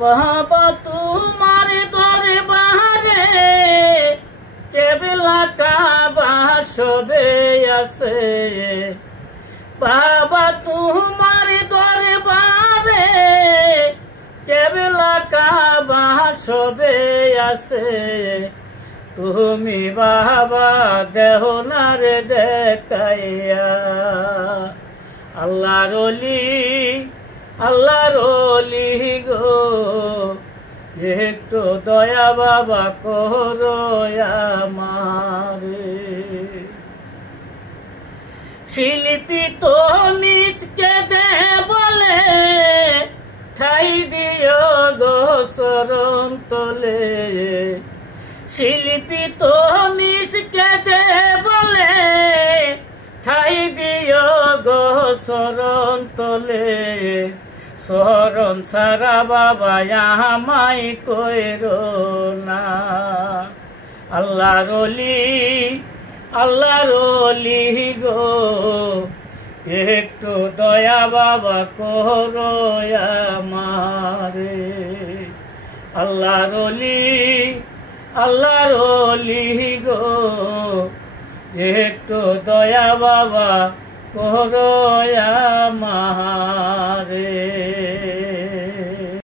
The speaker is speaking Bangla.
বাবা তোমার দরবারে কেবলা কাবা সবে আছে, বাবা তোমার দরবারে কেবলা কাবা সবে আছে। তুমি বাবা দেহ না রে দেখাইয়া, আল্লাহর ওলি আল্লাহর ওলি গো, একটু দয়া বাবা করো আমারে। শিল্পী তো মিসকে দে বলে ঠাই দিও গো চরণ তলে, শিল্পী তো মিসকে দে বলে ঠাই দিও গো চরণ তলে। শরণ সারা বাবা আমায় কইরো না, আল্লাহর ওলি আল্লাহর ওলি গো, একটু দয়া বাবা করো আমারে। আল্লাহর ওলি আল্লাহর ওলি গো, একটু দয়া বাবা করো আমারে।